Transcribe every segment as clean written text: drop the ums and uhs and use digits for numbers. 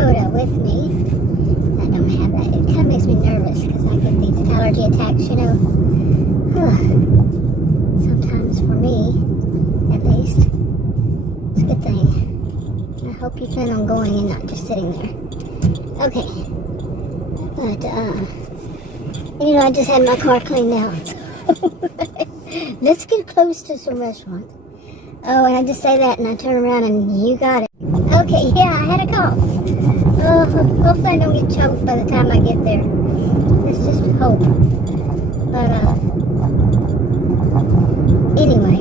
soda with me. I don't have that. It kind of makes me nervous because I get these allergy attacks, you know. Sometimes for me, at least, it's a good thing. I hope you plan on going and not just sitting there. Okay. But, you know, I just had my car cleaned out. Let's get close to some restaurants. Oh, and I just say that and I turn around and you got it. Okay, yeah, I had a call. Hopefully I don't get choked by the time I get there. Let's just hope. But, anyway,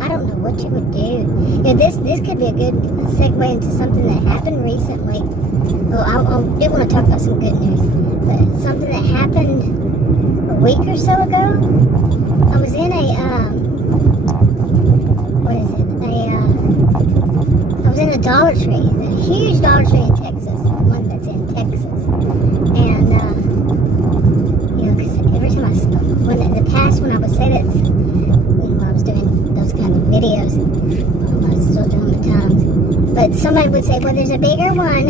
I don't know what you would do. Yeah, this could be a good segue into something that happened recently. Well, I do want to talk about some good news. But something that happened a week or so ago. I was in a, what is it? I was in a Dollar Tree, a huge Dollar Tree in Texas, one that's in Texas. And, you know, because every time when in the past, when I would say that, when I was doing those kind of videos, I was still doing the times, but somebody would say, well, there's a bigger one.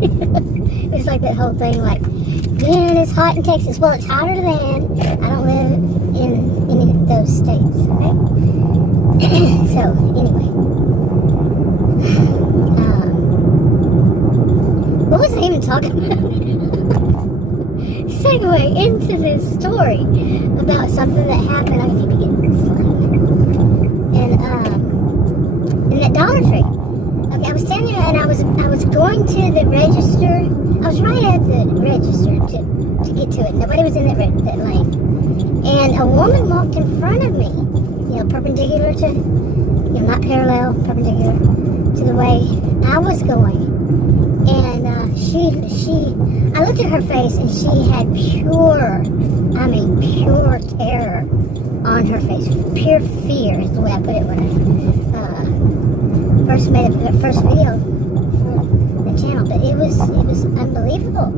It was like that whole thing, like, man, it's hot in Texas. Well, it's hotter than, I don't live in any of those states, right? So, anyway. What was I even talking about? Segue into this story about something that happened. I need to get this line. And, in that Dollar Tree. Okay, I was standing there and I was going to the register. I was right at the register to get to it. Nobody was in that lane. And a woman walked in front of me, you know, perpendicular to, you know, not parallel, perpendicular to the way I was going. And I looked at her face and she had pure terror on her face. Pure fear is the way I put it when I first made the first video for the channel. But it was unbelievable.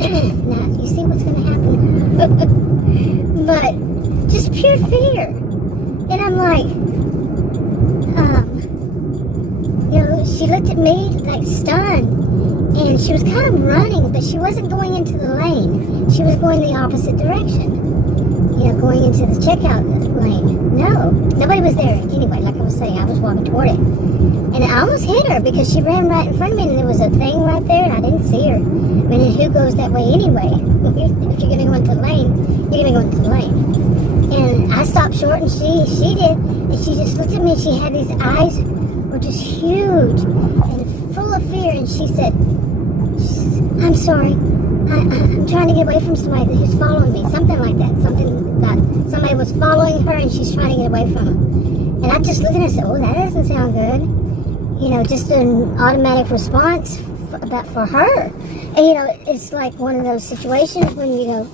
Now, you see what's going to happen? But just pure fear. And I'm like, you know, she looked at me like stunned. And she was kind of running, but she wasn't going into the lane. She was going the opposite direction. You know, going into the checkout lane. No, nobody was there. Anyway, like I was saying, I was walking toward it. And I almost hit her because she ran right in front of me and there was a thing right there and I didn't see her. I mean, who goes that way anyway? If you're going to go into the lane, you're going to go into the lane. And I stopped short and she did. And she just looked at me and she had these eyes were just huge and full of fear. And she said, I'm sorry. I'm trying to get away from somebody who's following me. Something like that. Something about somebody was following her and she's trying to get away from them. And I just looked at her and said, oh, that doesn't sound good. You know, just an automatic response for her. And, you know, it's like one of those situations when you go,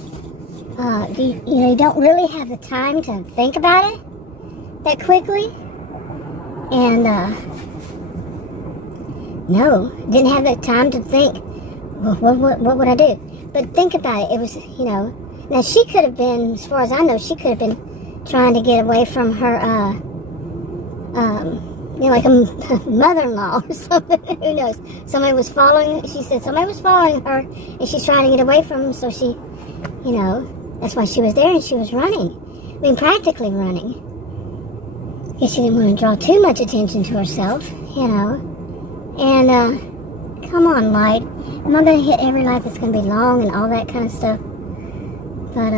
you don't really have the time to think about it that quickly. And, no, didn't have the time to think, well, what would I do? But think about it. It was, you know, now she could have been, as far as I know, she could have been trying to get away from her, you know, like a mother-in-law or something. Who knows? Somebody was following, she said somebody was following her and she's trying to get away from them. So she, you know, that's why she was there and she was running. I mean, practically running. I guess she didn't want to draw too much attention to herself, you know. And, come on, Light. I'm not going to hit every light that's going to be long and all that kind of stuff. But,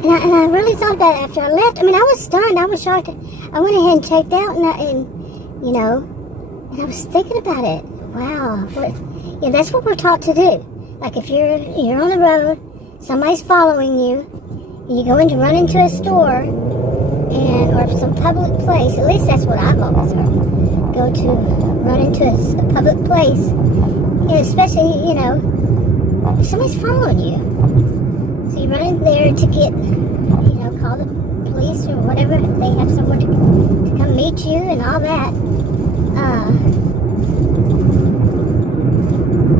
and I really thought about it after I left. I mean, I was stunned. I was shocked. I went ahead and checked out and you know, and I was thinking about it. Wow. Yeah, that's what we're taught to do. Like if you're on the road, somebody's following you, and you go in to run into a store, or some public place. At least that's what I've always heard. Go to run into a public place, and especially, you know, if somebody's following you. So you run in there to get, you know, call the police or whatever. They have somewhere to come meet you and all that.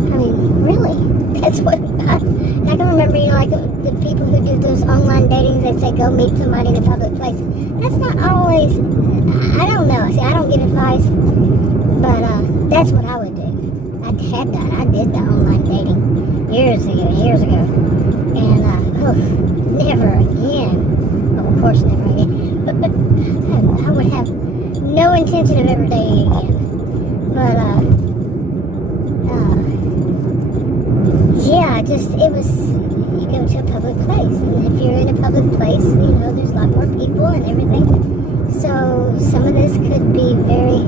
I mean, really, that's what I can remember. You know, like like the people who do those online datings, they say go meet somebody in a public place. That's not always, I don't know. See, I don't give advice, but that's what I would do. I had done. I did the online dating years ago. And, never again. Of course, never again. I would have no intention of ever dating again. But, yeah, it was, you go to a public place, and if you're in a public place, there's a lot more people and everything, so some of this could be very,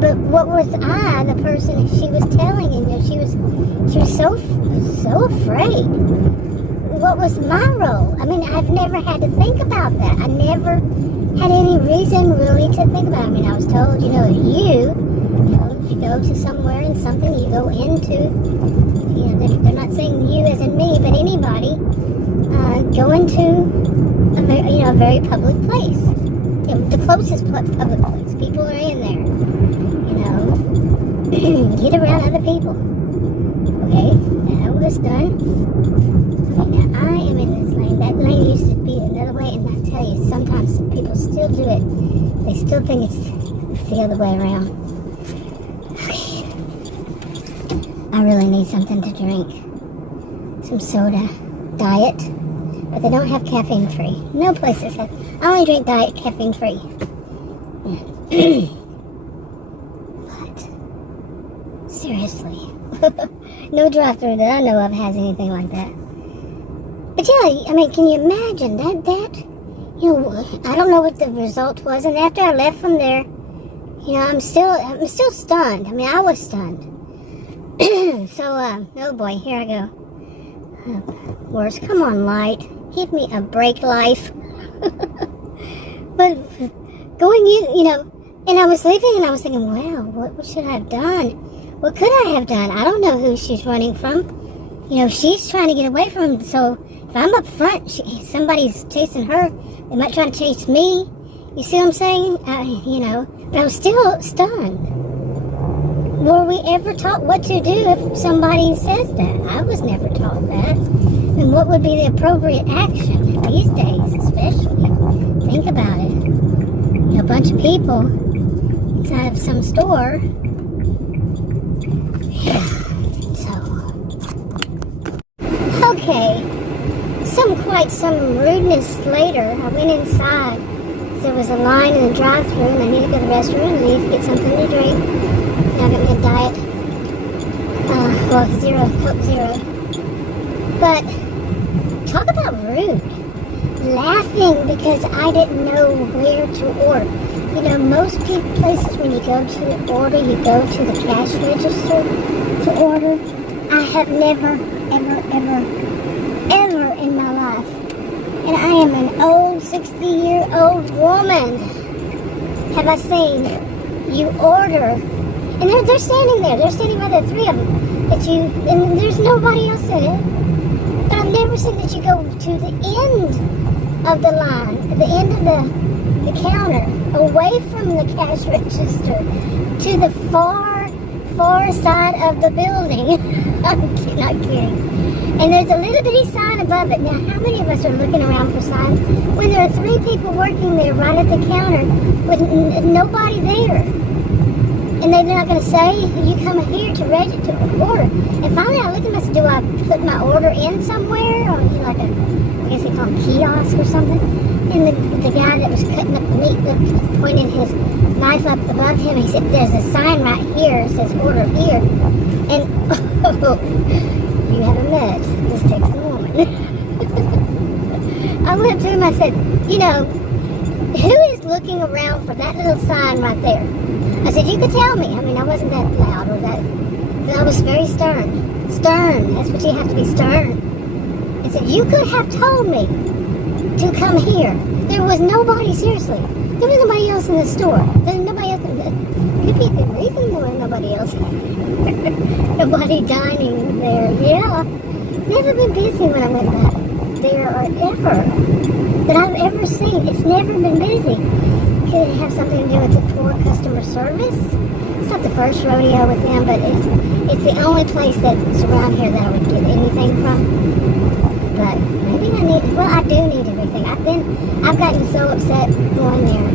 but what was I, the person she was telling, she was so afraid. What was my role? I mean, I've never had to think about that. I never had any reason really to think about it. I mean, I was told, if you go to somewhere and something, you go into, they're not saying you as in me, but anybody, go into a very public place. The closest public place. People are in there. Get around other people. Okay, that was done. Okay, now I am in this lane. That lane used to be another way, and I tell you, sometimes people still do it. They still think it's the other way around. Okay. I really need something to drink. Some soda. Diet. But they don't have caffeine free. No places have. I only drink diet caffeine free. But seriously. No drive-thru that I know of has anything like that. But yeah, I mean, can you imagine that I don't know what the result was, and after I left from there, I'm still stunned. I mean, I was stunned. So, oh boy, here I go. Worse. Come on, light. Give me a break, life. But going in, and I was leaving and I was thinking, wow, what should I have done? What could I have done? I don't know who she's running from. She's trying to get away from him. So if I'm up front, somebody's chasing her. They might try to chase me. You see what I'm saying? But I was still stunned. Were we ever taught what to do if somebody says that? I was never taught that. And what would be the appropriate action these days, especially? Think about it. A bunch of people inside of some store. Yeah. So. Okay. Quite some rudeness later. I went inside. There was a line in the drive-thru, and I needed to go to the restroom and I needed to get something to drink. I got me a diet. Coke Zero. But talk about rude. Laughing because I didn't know where to order. Most places when you go to order, you go to the cash register to order. I have never, ever in my life. And I am an old 60-year-old woman. Have I seen you order? And they're standing there. They're standing by the three of them. And there's nobody else in it. But I've never seen that you go to the end of the line, at the end of the counter, away from the cash register, to the far side of the building. I'm not kidding. And there's a little bitty sign above it. Now, how many of us are looking around for signs when there are three people working there right at the counter with nobody there? And they're not going to say, you come here to register to order. And finally I looked at them and said, do I put my order in somewhere? Or like I guess they call them kiosk or something. And the guy that was cutting up the meat pointed his knife up above him. He said, there's a sign right here. It says order here. And you haven't met this Texan woman. I went to him, I said, who is looking around for that little sign right there? I said, you could tell me. I mean, I wasn't that loud or that, but I was very stern. Stern, that's what you have to be, stern. I said, you could have told me to come here. There was nobody, seriously. There was nobody else in the store. There was nobody else. Could be a good reason there was nobody else. Nobody dining there. Yeah. It's never been busy when I went back there or ever. That I've ever seen. It's never been busy. Could it have something to do with the poor customer service? It's not the first rodeo with them, but it's the only place that's around here that I would get anything from. But maybe I do need everything. I've gotten so upset going there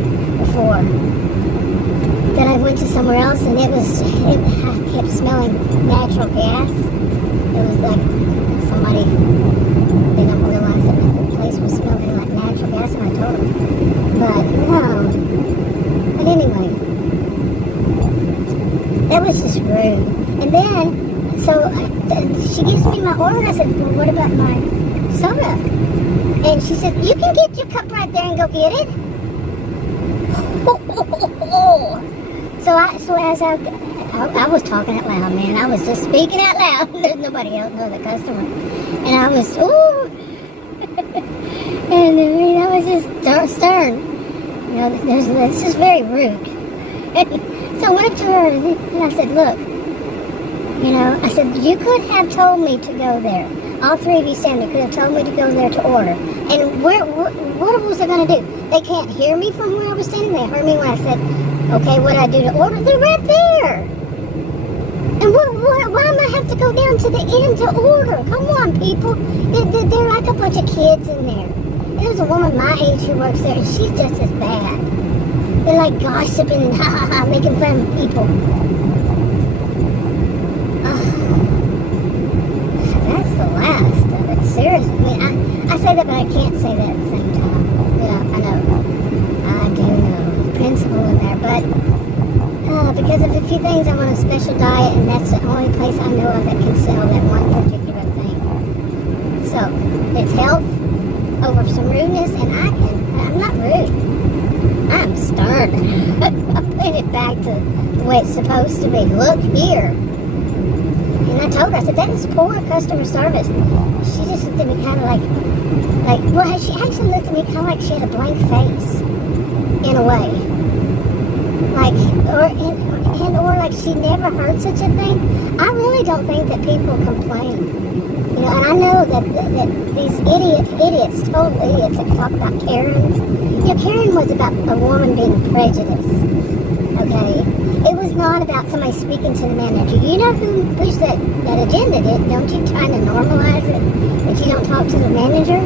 before that I went to somewhere else and I kept smelling natural gas. It was like somebody didn't realize that the place was smelling like natural gas, and I told them. But no. But anyway, that was just rude. And then, she gives me my order. I said, well, what about my soda? And she said, you can get your cup right there and go get it. So as I was talking out loud, man. I was just speaking out loud. There's nobody else, no other customer. And I was, ooh. And I mean, I was just stern. You know, this is very rude. So I went up to her and I said, look, you know, I said, you could have told me to go there. All three of you standing could have told me to go there to order. And what was they going to do? They can't hear me from where I was standing. They heard me when I said, okay, what I do to order? They're right there. And why am I have to go down to the end to order? Come on, people. They're like a bunch of kids in there. And there's a woman my age who works there, and she's just as bad. They're like gossiping and making fun of people. That's the last of it. Seriously. I mean, I say that, but I can't say that at the same time. Yeah, I know. I do know the principle in there, but because of a few things, I'm on a special diet, and that's the only place I know of that can sell that one particular thing. So, it's health over some rudeness, and I'm not rude. I'm stern. I'm putting it back to the way it's supposed to be. Look here. And I told her, I said, that is poor customer service. She just looked at me kind of well, she actually looked at me kind of like she had a blank face, in a way. Or like she never heard such a thing. I really don't think that people complain. You know, and I know that these idiots, total idiots that talk about Karens. You know, Karen was about a woman being prejudiced. Okay? It was not about somebody speaking to the manager. You know who pushed that agenda, don't you? Trying to normalize it, that you don't talk to the manager?